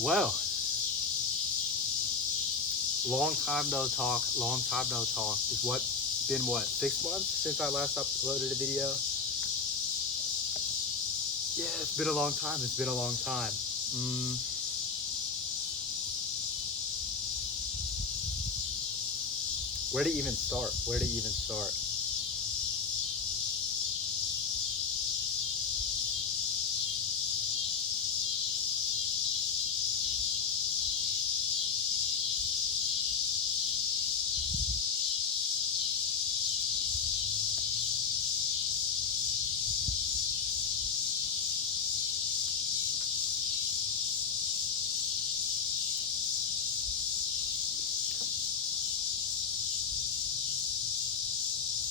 Well, long time no talk. Long time no talk. It's been what 6 months since I last uploaded a video. Yeah, it's been a long time. It's been a long time. Mm, where to even start? Where to even start?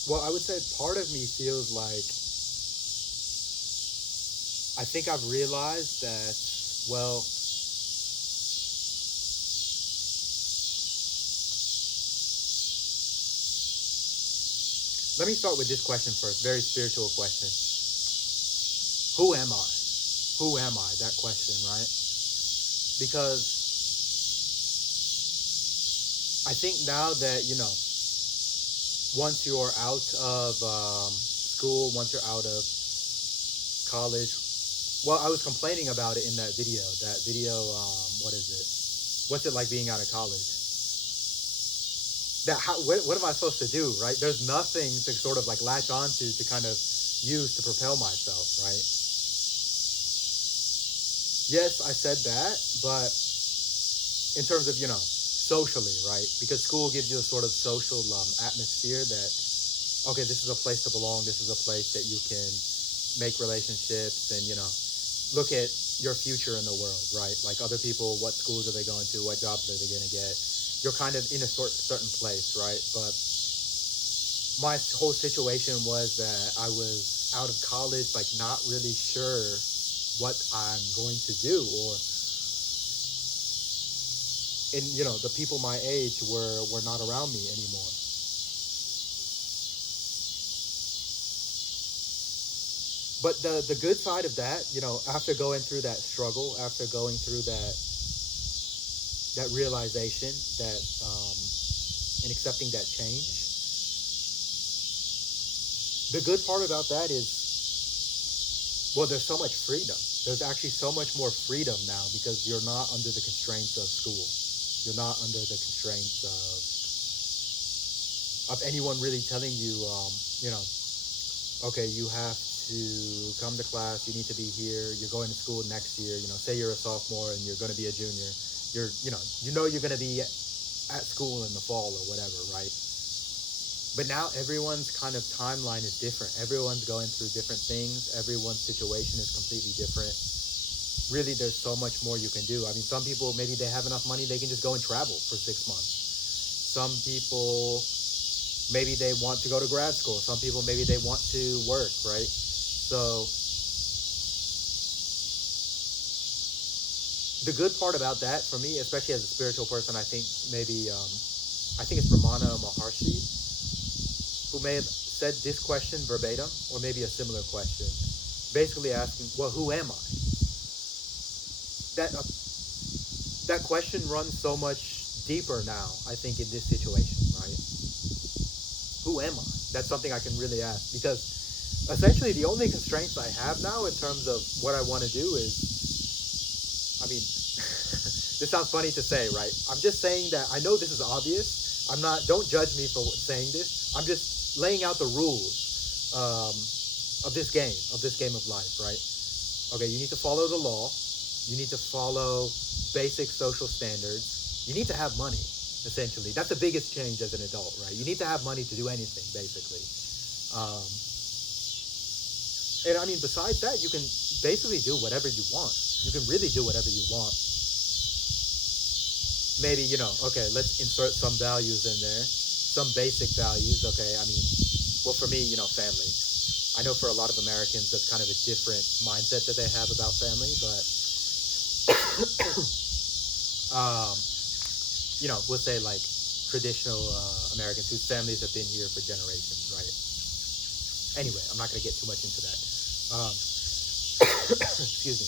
Well, I would say part of me feels like I think I've realized that. Well, let me start with this question first. Very spiritual question. Who am I? Who am I? That question, right? Because I think now that once you're out of school, once you're out of college. Well, I was complaining about it in that video. That video, what is it? What's it like being out of college? What am I supposed to do, right? There's nothing to sort of like latch onto to kind of use to propel myself, right? Yes, I said that, but in terms of socially, right? Because school gives you a sort of social atmosphere that okay, this is a place to belong. This is a place that you can make relationships and look at your future in the world, right? Like other people, what schools are they going to? What jobs are they going to get? You're kind of in a certain place, right? But my whole situation was that I was out of college, like not really sure what I'm going to do, or and the people my age were not around me anymore. But the good side of that, after going through that struggle, after going through that realization, that and accepting that change, the good part about that is, well, there's so much freedom. There's actually so much more freedom now because you're not under the constraints of school. You're not under the constraints of anyone really telling you, okay, you have to come to class. You need to be here. You're going to school next year. Say you're a sophomore and you're going to be a junior. You're going to be at school in the fall or whatever, right? But now everyone's kind of timeline is different. Everyone's going through different things. Everyone's situation is completely different. Really, there's so much more you can do. I mean, some people, maybe they have enough money, they can just go and travel for 6 months. Some people, maybe they want to go to grad school. Some people, maybe they want to work, right? So the good part about that for me, especially as a spiritual person, I think maybe, I think it's Ramana Maharshi who may have said this question verbatim, or maybe a similar question, basically asking, well, who am I? That question runs so much deeper now, I think, in this situation, right? Who am I? That's something I can really ask because essentially the only constraints I have now in terms of what I want to do is, I mean, this sounds funny to say, right? I'm just saying that I know this is obvious. I'm not. Don't judge me for saying this. I'm just laying out the rules of this game of life, right? Okay, you need to follow the law. You need to follow basic social standards. You need to have money, essentially. That's the biggest change as an adult, right? You need to have money to do anything, basically. Um, and I mean, besides that, you can basically do whatever you want. You can really do whatever you want. Maybe, okay, let's insert some values in there, some basic values. Okay, I mean, well, for me, family. I know for a lot of Americans, that's kind of a different mindset that they have about family, but um, we'll say like traditional Americans whose families have been here for generations, right? Anyway, I'm not going to get too much into that. Excuse me.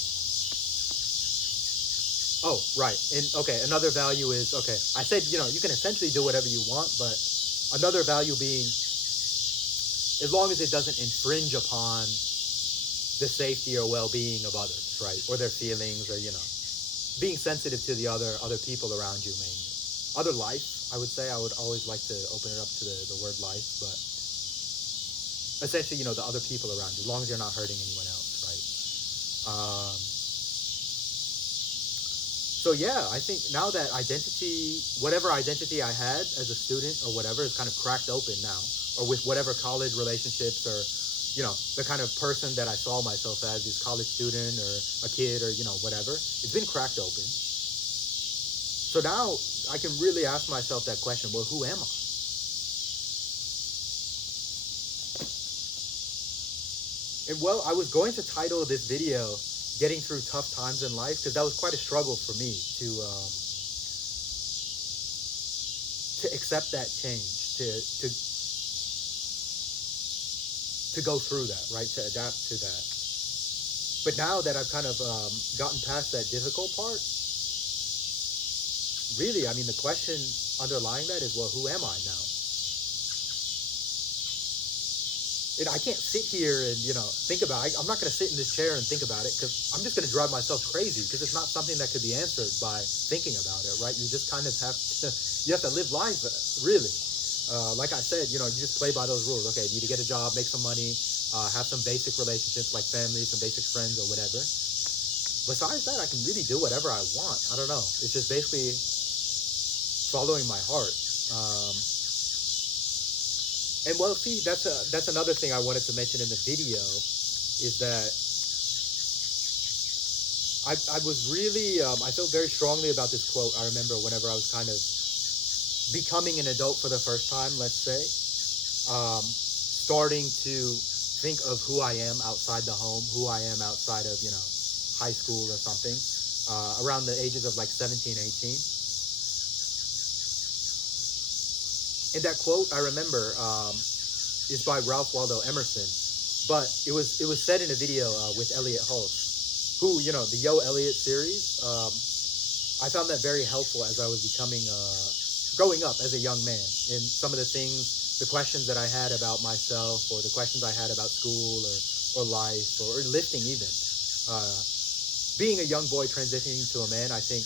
Oh, right. And okay, another value is okay. I said, you can essentially do whatever you want, but another value being as long as it doesn't infringe upon the safety or well-being of others, right? Or their feelings, or being sensitive to the other people around you mainly. Other life, I would say. I would always like to open it up to the word life, but essentially, the other people around you, as long as you're not hurting anyone else, right? So yeah, I think now that whatever identity I had as a student or whatever, is kind of cracked open now, or with whatever college relationships or the kind of person that I saw myself as, this college student or a kid or whatever, it's been cracked open. So now I can really ask myself that question: well, who am I? And well, I was going to title this video "Getting Through Tough Times in Life" because that was quite a struggle for me to accept that change, to go through that, right? To adapt to that. But now that I've kind of gotten past that difficult part, really, I mean, the question underlying that is, well, who am I now? And I can't sit here and, think about it. I'm not going to sit in this chair and think about it because I'm just going to drive myself crazy because it's not something that could be answered by thinking about it, right? You just kind of you have to live life, really. Like I said, you just play by those rules. Okay, you need to get a job, make some money, have some basic relationships like family, some basic friends or whatever. Besides that, I can really do whatever I want. I don't know. It's just basically following my heart. And well, see, that's another thing I wanted to mention in the video, is that I was really I felt very strongly about this quote. I remember whenever I was kind of becoming an adult for the first time, let's say, starting to think of who I am outside the home, who I am outside of high school or something, around the ages of like 17, 18. And that quote I remember is by Ralph Waldo Emerson, but it was said in a video with Elliot Hulse, who the Yo Elliot series. I found that very helpful as I was growing up as a young man, and some of the things, the questions that I had about myself, or the questions I had about school or life or lifting even. Being a young boy transitioning to a man, I think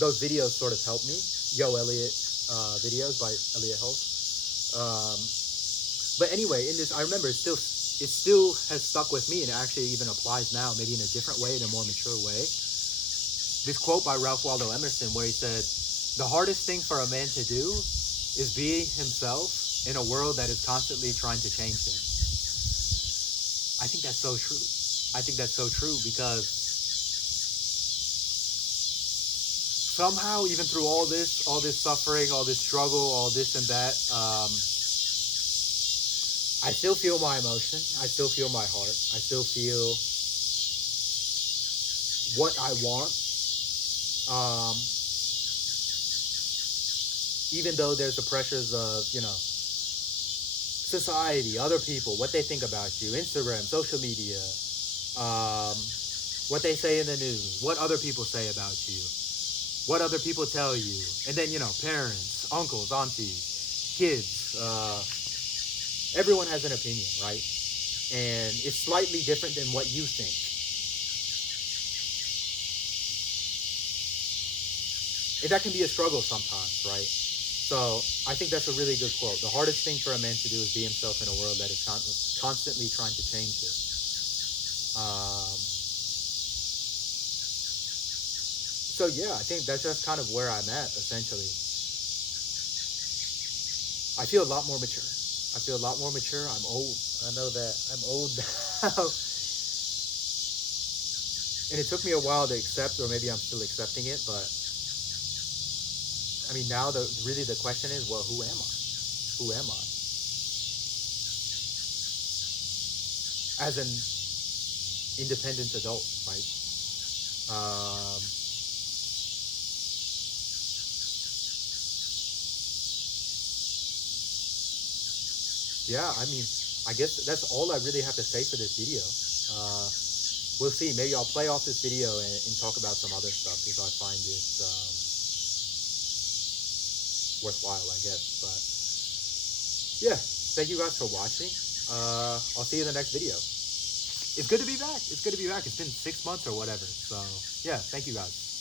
those videos sort of helped me. Yo Elliot videos by Elliot Hulse. But anyway, in this, I remember it still has stuck with me, and it actually even applies now, maybe in a different way, in a more mature way. This quote by Ralph Waldo Emerson, where he said, "The hardest thing for a man to do is be himself in a world that is constantly trying to change him." I think that's so true. I think that's so true because somehow, even through all this suffering, all this struggle, all this and that, I still feel my emotion. I still feel my heart. I still feel what I want. Even though there's the pressures of, society, other people, what they think about you, Instagram, social media, what they say in the news, what other people say about you, what other people tell you, and then, parents, uncles, aunties, kids, everyone has an opinion, right? And it's slightly different than what you think. And that can be a struggle sometimes, right? So I think that's a really good quote. The hardest thing for a man to do is be himself in a world that is constantly trying to change him. So yeah, I think that's just kind of where I'm at, essentially. I feel a lot more mature. I'm old. I know that I'm old now. And it took me a while to accept, or maybe I'm still accepting it, but I mean, now really the question is, well, who am I? Who am I? As an independent adult, right? Yeah, I mean, I guess that's all I really have to say for this video. we'll see. Maybe I'll play off this video and talk about some other stuff if I find it worthwhile, I guess. But yeah, thank you guys for watching. I'll see you in the next video. It's good to be back. It's good to be back. It's been 6 months or whatever. So yeah, thank you guys.